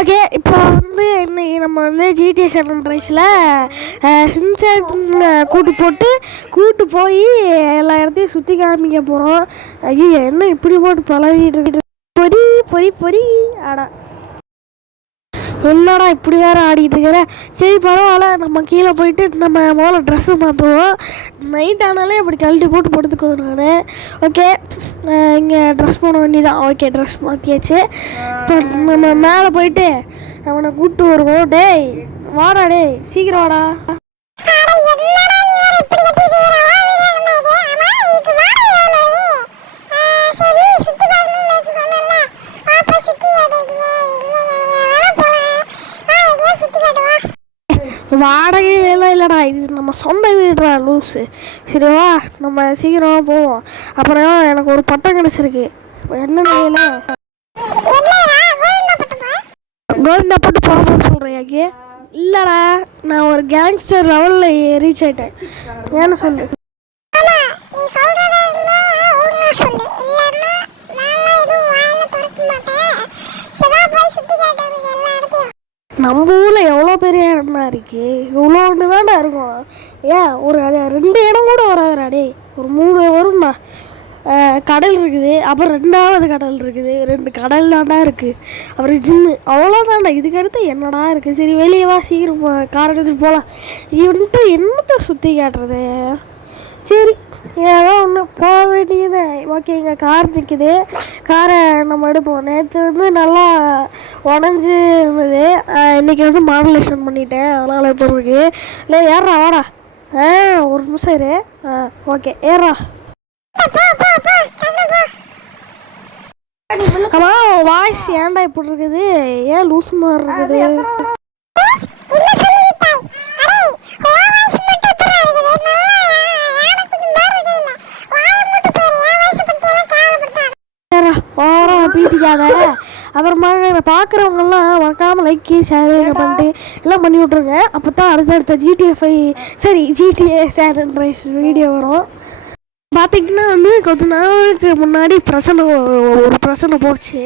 Okay இப்போ வந்து இன்னைக்கு நம்ம வந்து ஜிடிஏ செவன் ரைஸில் சின்சேன் கூட்டு போட்டு கூட்டு போய் எல்லா இடத்தையும் சுற்றி காமிக்க போகிறோம் ஐயோ என்ன இப்படி போட்டு பழகிட்டு இருக்கு? பொறி பொறி பொறி. ஆடா என்னடா இப்படி வேற ஆடிக்கிட்டு இருக்கிற? சரி பரவாயில்ல நம்ம கீழே போயிட்டு நம்ம முதல்ல ட்ரெஸ்ஸு மாற்றுவோம் நைட் ஆனாலே அப்படி கழட்டி போட்டு படுத்துக்குவேன் நான். ஓகே இங்கே ட்ரெஸ் போட வேண்டியதான் ஓகே ட்ரெஸ் மாற்றியாச்சு இப்போ நம்ம மேலே போயிட்டு அவனை கூப்பிட்டு வருவோம். டேய் வாடா டேய் சீக்கிரம் வாடா. லூஸு சரி வா நம்ம சீக்கிரமாக போவோம். அப்புறம் எனக்கு ஒரு பட்டம் கிடச்சிருக்கு. என்ன நிலையில கோவிந்தா போட்டு போகணும்னு சொல்கிறியாக்கி இல்லைடா நான் ஒரு கேங்ஸ்டர் லெவலில் ரீச் ஆயிட்டேன். ஏன்னு சொல்லு. நம்ம ஊரில் எவ்வளோ பெரிய இடம்னா இருக்கு? இவ்வளோ ஒன்று தான்டா இருக்கும். ஏன்? ஒரு ரெண்டு இடம் கூட வராதுடா டேய். ஒரு மூணு வரும்ண்ணா கடல் இருக்குது. அப்புறம் ரெண்டாவது கடல் இருக்குது. ரெண்டு கடல் தான்டா இருக்குது அப்புறம் ஜிம்மு. அவ்வளோதான்டா இதுக்கடுத்து என்னடா இருக்குது சரி வெளியே வா. சீக்கிரம் கார் எடுத்துகிட்டு போகலாம் இவன்ட்டு என்னத்தை சுற்றி காட்டுறது? சரி ஏதோ ஒன்று போக ஓகே இங்கே கார் நிற்கிது காரை நம்ம எடுப்போம். நேற்று வந்து நல்லா உடஞ்சி இருந்தது. இன்றைக்கி இன்னைக்கு வந்து மாடுலேஷன் பண்ணிட்டேன். அதனால் இப்போ இருக்கு. இல்லை ஏறா வாடா. ஆ ஒரு நிமிஷம் இரு. ஆ ஓகே ஏறா ஆமா வாய்ஸ் ஏன்டா இப்படி இருக்குது? ஏன் லூஸ் மாதிரி இருக்குது? அப்புறமா பார்க்குறவங்கெல்லாம் மறக்காமல் லைக் ஷேர் பண்ணிட்டு எல்லாம் பண்ணி விட்ருங்க அப்போ தான் அடுத்தடுத்த ஜிடிஎஃப்ஐ சரி ஜிடிஏ சேடன் ரைஸ் வீடியோ வரும். பார்த்தீங்கன்னா வந்து கொஞ்ச நாளுக்கு முன்னாடி பிரச்சனை ஒரு- பிரச்சனை போச்சு.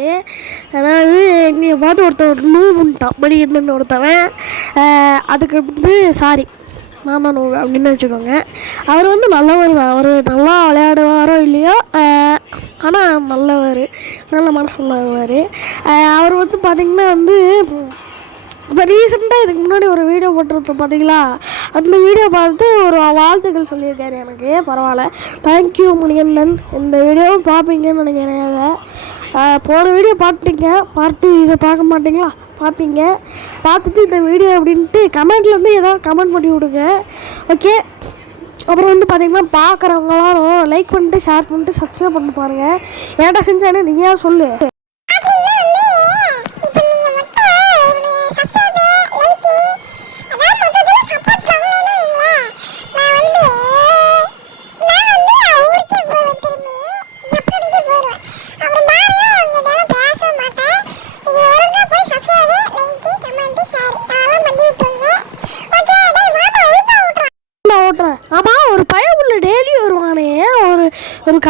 அதாவது என்னைய பார்த்து ஒருத்தன் நூவுன்ட்டான் மணி என்னன்னு ஒருத்தவன். அதுக்கு வந்து சாரி நான் தான் நூவு அப்படின்னு வச்சுக்கோங்க. அவர் வந்து நல்லவர் தான். அவர் நல்லா விளையாடுவாரோ இல்லையோ ஆனால் நல்லவர். நல்ல மனசு உள்ளவர். அவர் வந்து பார்த்திங்கன்னா வந்து இப்போ ரீசெண்டாக இதுக்கு முன்னாடி ஒரு வீடியோ போட்டிருந்தோம் பார்த்தீங்களா அந்த வீடியோ பார்த்து ஒரு வாழ்த்துக்கள் சொல்லியிருக்காரு எனக்கு. பரவாயில்ல. தேங்க்யூ மணிகண்டன் இந்த வீடியோவும் பார்ப்பீங்கன்னு நினைக்கிறேன் அதை. போன வீடியோ பார்த்துட்டீங்க பார்த்து இதை பார்க்க மாட்டிங்களா? பார்ப்பீங்க பார்த்துட்டு இந்த வீடியோ அப்படின்ட்டு கமெண்ட்லேருந்து ஏதாவது கமெண்ட் பண்ணி விடுங்க. ஓகே அப்புறம் வந்து பார்த்தீங்கன்னா பார்க்குறவங்களாம் லைக் பண்ணிட்டு ஷேர் பண்ணிட்டு சப்ஸ்கிரைப் பண்ணிட்டு பாருங்கள் ஏன்டா செஞ்சானே நீயா சொல்லு.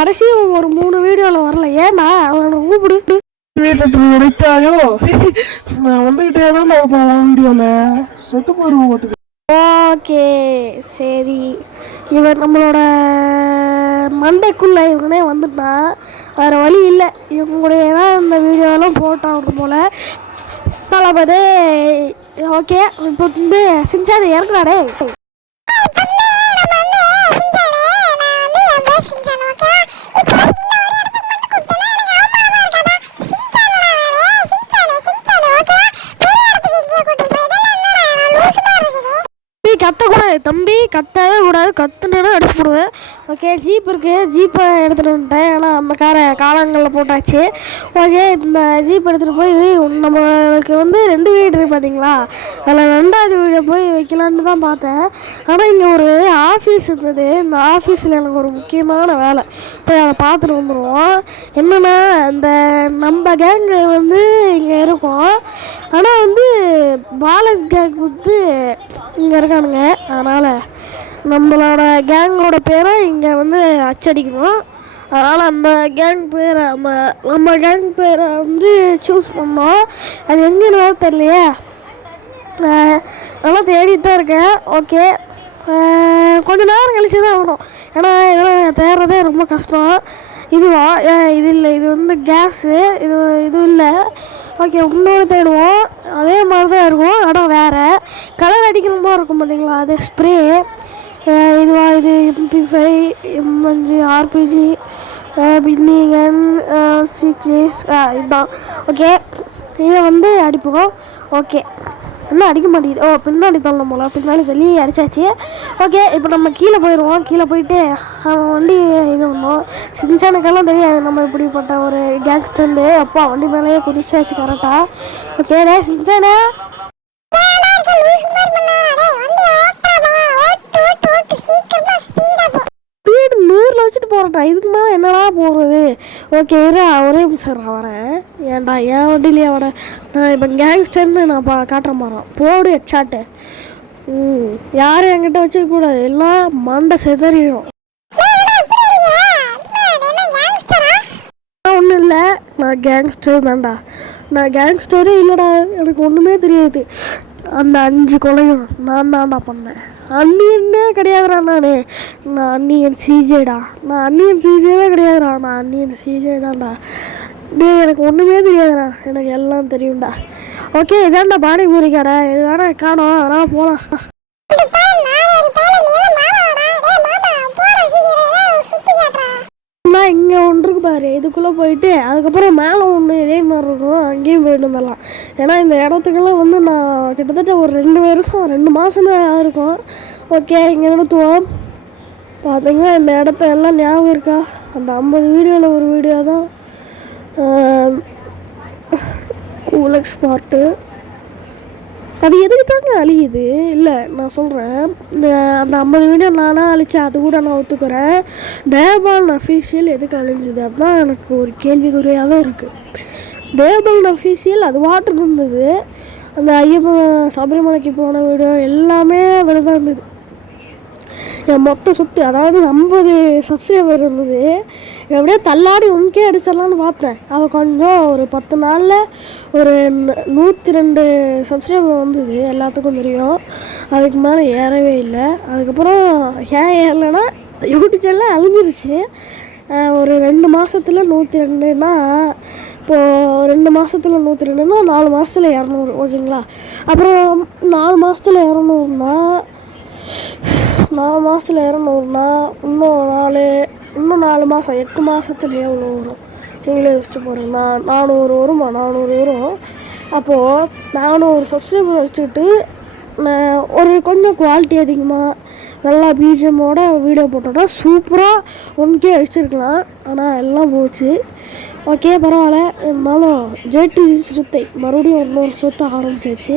கடைசி ஒரு மூணு வீடியோவில் வரல. ஏன்னா அவனை கூப்பிடு வீட்டுக்கு நினைக்காயோ நான் வந்துக்கிட்டே தான் இருப்பேன் உன் வீடியோவில் செத்து போயிருவோம் ஓகே சரி. இவன் நம்மளோட மண்டைக்குள்ளே இவனே வந்துட்டான் வேறு வழி இல்லை. இவங்க தான் இந்த வீடியோலாம் போட்டான் போல். தளபதி ஓகே இப்போ வந்து சிஞ்சாது இறக்குறாடே ஓகே ஜீப் இருக்குது ஜீப்பை எடுத்துகிட்டு வந்துட்டேன். ஆனால் அந்த காரை காலங்களில் போட்டாச்சு. ஓகே இந்த ஜீப் எடுத்துகிட்டு போய் நம்மளுக்கு வந்து ரெண்டு வீடு இருக்குது பார்த்தீங்களா அதில் ரெண்டாவது வீடை போய் வைக்கலான்னு தான் பார்த்தேன். ஆனால் இங்கே ஒரு ஆஃபீஸ் இருந்தது. இந்த ஆஃபீஸில் எனக்கு ஒரு முக்கியமான வேலை. போய் அதை பார்த்துட்டு வந்துடுவோம் என்னென்னா இந்த நம்ம கேங்கு வந்து இங்கே இருக்கோம். ஆனால் வந்து பாலஸ் கேங் வந்து இங்கே இருக்கானுங்க. அதனால் நம்மளோட கேங்கோட பேரை இங்கே வந்து அச்சடிக்கணும். அதனால் அந்த கேங் பேரை நம்ம நம்ம கேங் பேரை வந்து சூஸ் பண்ணோம். அது எங்கேன்னு தெரியலையே. நல்லா தேடிட்டு தான் இருக்கேன் ஓகே கொஞ்ச நேரம் கழிச்சு தான் வரும். ஏன்னா இதெல்லாம் தேடுறதே ரொம்ப கஷ்டம். இதுவா? இது இல்லை. இது வந்து கேஸு இது இது இல்லை. ஓகே இன்னொரு தேடுவோம். அதே மாதிரி தான் இருக்கும். ஆனால் வேறு. கலர் அடிக்கிற மாதிரி இருக்கும் பார்த்தீங்களா அது ஸ்ப்ரே இதுவா இது எம்பி ஃபைவ் எம்என்ஜி ஆர்பிஜி பின்னிகன் சீக்ரேஸ் இதுதான் ஓகே இதை வந்து அடிப்போம் ஓகே இன்னும் அடிக்க மாட்டேங்குது ஓ பின்னாடி தள்ளணும் போல பின்னாடி தள்ளி அடிச்சாச்சு ஓகே இப்போ நம்ம கீழே போயிடுவோம் கீழே போயிட்டு அவன் வண்டி இது பண்ணுவோம் சின்சானுக்கெல்லாம் தெரியாது நம்ம இப்படிப்பட்ட ஒரு கேங்ஸ்டர்னு அப்பா வண்டி மேலேயே குதிச்சாச்சு கரெக்டாக ஓகே டே சின்சானே நூறில் போகிறேன்டா இதுக்கு மேலே என்னடா போகிறது ஓகே இரு ஒரே நிமிஷம் நான் வரேன். ஏன்டா என் வண்டியிலேயே வர நான் இப்போ கேங்ஸ்டர்னு நான் பா காட்டுற மாறேன் போடு எச்சாட்டு ம் யாரும் என்கிட்ட வச்சுக்கூடாது எல்லாம் மண்டை செதறிடும். ஒன்றும் இல்லை. நான் கேங்ஸ்டர் தான்டா. நான் கேங்ஸ்டரே இல்லைடா. எனக்கு ஒன்றுமே தெரியாது. அந்த அஞ்சு கொலையும் நான் தான்டா பண்ணேன். அன்னியன்னே கிடையாதுடா நான். நான் அன்னியன் சிஜேடா. நான் அன்னியன் சிஜேவே கிடையாதுடா. நான் அன்னியன் சிஜே தான்டா. டேய் எனக்கு ஒன்றுமே தெரியாதுடா. எனக்கு எல்லாம் தெரியும்டா. ஓகே இதான்டா பானிபூரி கடை இது வேணா காணும். அதனால் போகலாம் இங்கே ஒன்று இருக்கு பாரு. இதுக்குள்ளே போயிட்டு அதுக்கப்புறம் மேலே ஒன்று இதே மாதிரி இருக்கும். அங்கேயும் போயிட்டு வந்துடலாம். ஏன்னா இந்த இடத்துக்கெல்லாம் வந்து நான் கிட்டத்தட்ட ஒரு ரெண்டு வருஷம் ரெண்டு மாதமே இருக்கும் ஓகே இங்கே நிறுத்துவோம். பார்த்தீங்கன்னா இந்த இடத்த எல்லாம் ஞாபகம் இருக்கா? அந்த ஐம்பது வீடியோவில் ஒரு வீடியோ தான். கூலக்ஸ் பாட்டு அது எதுக்கு தாங்க அழியுது? இல்லை நான் சொல்கிறேன் இந்த அந்த ஐம்பது வீடியோ நானாக அழிச்சேன் அது கூட நான் ஒத்துக்கிறேன். தேவான் அஃபீஷியல் எதுக்கு அழிஞ்சுது? அதுதான் எனக்கு ஒரு கேள்விக்குறியாகவே இருக்குது தேவான் அஃபீஷியல் அது வாட்டர் இருந்தது. அந்த ஐயப்பன் சபரிமலைக்கு போன வீடியோ எல்லாமே அதில் தான் இருந்தது. என் மொத்த சுற்றி அதாவது ஐம்பது சப்ஸ்கிரைபர் இருந்தது. எப்படியோ தள்ளாடி உனக்கே அடிச்சிடலான்னு பார்த்தேன். அவள் கொஞ்சம் ஒரு பத்து நாளில் ஒரு நூற்றி ரெண்டு சப்ஸ்கிரைபர் வந்தது எல்லாத்துக்கும் தெரியும். அதுக்கு மேலே ஏறவே இல்லை. அதுக்கப்புறம் ஏன் ஏறலைன்னா யூடியூப் சேனல் அழிஞ்சிருச்சு. ஒரு ரெண்டு மாதத்தில் நூற்றி ரெண்டுன்னா இப்போது ரெண்டு மாதத்தில் நூற்றி ரெண்டுன்னா நாலு மாதத்துல இரநூறு ஓகேங்களா? அப்புறம் நாலு மாதத்துல இரநூறுனா நாலு மாதத்துல இரநூறுனா இன்னும் நாலு இன்னும் நாலு மாதம் எட்டு மாதத்துல எவ்வளோ வரும்? நீங்களே யோசிச்சு பாருங்க. நான் நானூறு வருமா நானூறு வரும். அப்போது நானூறு சப்ஸ்கிரைபர் வச்சுக்கிட்டு ஒரு கொஞ்சம் குவாலிட்டி அதிகமாக நல்லா பிஜிஎம்மோட வீடியோ போட்டோம்னா சூப்பராக ஒன்கே அடிச்சிருக்கலாம். ஆனால் எல்லாம் போச்சு. ஓகே பரவாயில்ல. இருந்தாலும் ஜேடி சிறுத்தை மறுபடியும் இன்னொரு சொத்து ஆரம்பிச்சாச்சு.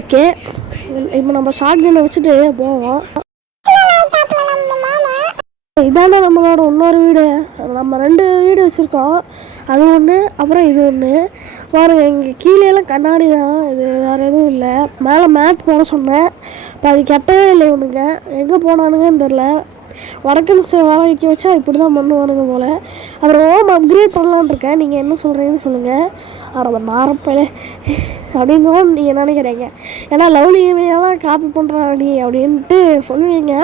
ஓகே இப்போ நம்ம ஷார்ட் கன்னை வச்சுட்டு போவோம். இதானே நம்மளோட இன்னொரு வீடு நம்ம ரெண்டு வீடு வச்சுருக்கோம். அது ஒன்று அப்புறம் இது ஒன்று பாருங்க இங்கே கீழேலாம் கண்ணாடி தான். இது வேறு எதுவும் இல்லை. மேலே மேட் போட சொன்னேன். இப்போ அது கெட்டவே இல்லை இவனுங்க. எங்கே போனானுங்கன்னு தெரில வடக்கன்ஸை வர வைக்க வச்சா இப்படி தான் பண்ணுவானுங்க போல். அப்புறம் ஹோம் அப்கிரேட் பண்ணலான்னு இருக்கேன். நீங்கள் என்ன சொல்கிறீங்கன்னு சொல்லுங்கள் அட நாரப்பலே. அப்படின்னு நீங்கள் நினைக்கிறீங்க. ஏன்னா லவ்லி இமையெல்லாம் காப்பி பண்ணுறாடி அப்படின்ட்டு சொல்லுவீங்க.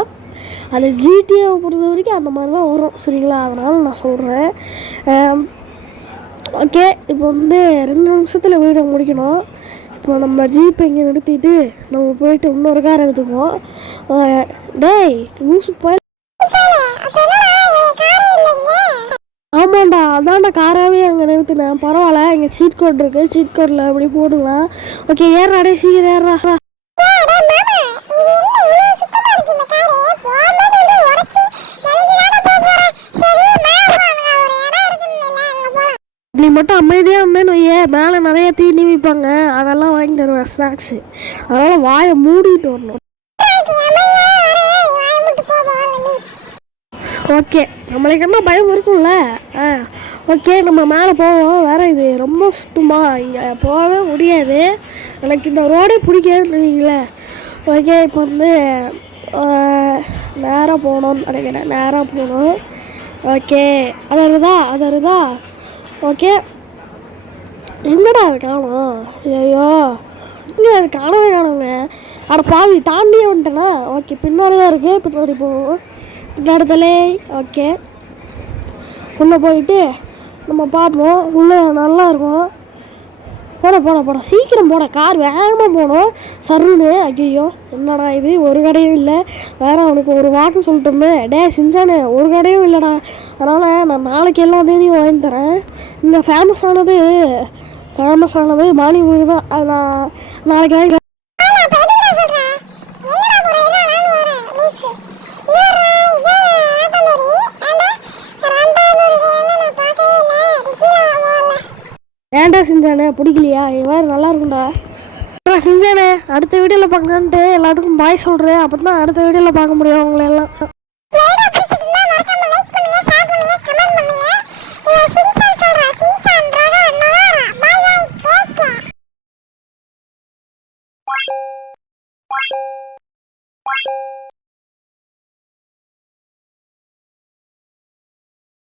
அது ஜிடிஏவை பொறுத்த வரைக்கும் அந்த மாதிரி தான் வரும். சரிங்களா? அதனால் நான் சொல்கிறேன் ஓகே இப்போ வந்து ரெண்டு நிமிஷத்தில் வீடியோ முடிக்கணும். இப்போ நம்ம ஜீப் இங்கே நிறுத்திட்டு நம்ம போயிட்டு இன்னொரு கார் எடுத்துக்குவோம். டேய் லூசு போய் ஆமாண்டா அதான்டா காராகவே அங்கே நிறுத்தினேன். பரவாயில்ல இங்கே சீட் கோட் இருக்குது சீட் கோட்டில் அப்படி போடுவேன் ஓகே ஏறாடே சீக்கிரம் ஏறா நீ மட்டும் அமைதியாக இருந்தேன்னு ஏன் மேலே நிறைய தீ விற்பாங்க அதெல்லாம் வாங்கி தருவேன் ஸ்நாக்ஸு அதனால் வாயை மூடிட்டு வரணும். ஓகே நம்மளுக்கு என்ன பயம் இருக்கும்ல? ஆ ஓகே நம்ம மேலே போவோம். வேறு இது ரொம்ப சுத்தமாக இங்கே போகவே முடியாது. எனக்கு இந்த ரோடே பிடிக்காதுன்னு ஓகே இப்போ வந்து நேராக போகணும்னு நினைக்கிறேன். நேராக போகணும். ஓகே அதருதா அதருதா ஓகே. என்னடா அது காணும்? ஐயோ இங்கே அது காணவே காணுங்க அட பாவி தாண்டியே வந்துட்டேனா? ஓகே பின்னாடி தான் இருக்கு. பின்னாடி போவோம். பின்னாடி தலை. ஓகே. உள்ளே போயிட்டு நம்ம பார்ப்போம். உள்ளே நல்லா இருக்கும். போட போட போட. சீக்கிரம் போட. கார் வேகமாக போகணும். சருன்னு. ஐயோ என்னடா இது? ஒரு கடையும் இல்லை. வேற அவனுக்கு ஒரு வாக்கு சொல்லிட்டோமே. டே செஞ்சானே ஒரு கடையும் இல்லைடா. அதனால் நான் நாளைக்கு எல்லா தேதியும் வாங்கி தரேன். இந்த ஃபேமஸானது ஃபேமஸானது ஃபேமஸ் பானிபூரி தான். நான் நாளைக்கு வாங்கி பிடிக்கலையா? இது மாதிரி நல்லா இருக்கும்டா. நான் செஞ்சேனே அடுத்த வீடியோவில் பார்க்கலான்ட்டு எல்லாத்துக்கும் பாய் சொல்கிறேன் அப்போ தான் அடுத்த வீடியோவில் பார்க்க முடியும் அவங்களை எல்லாம் Bye.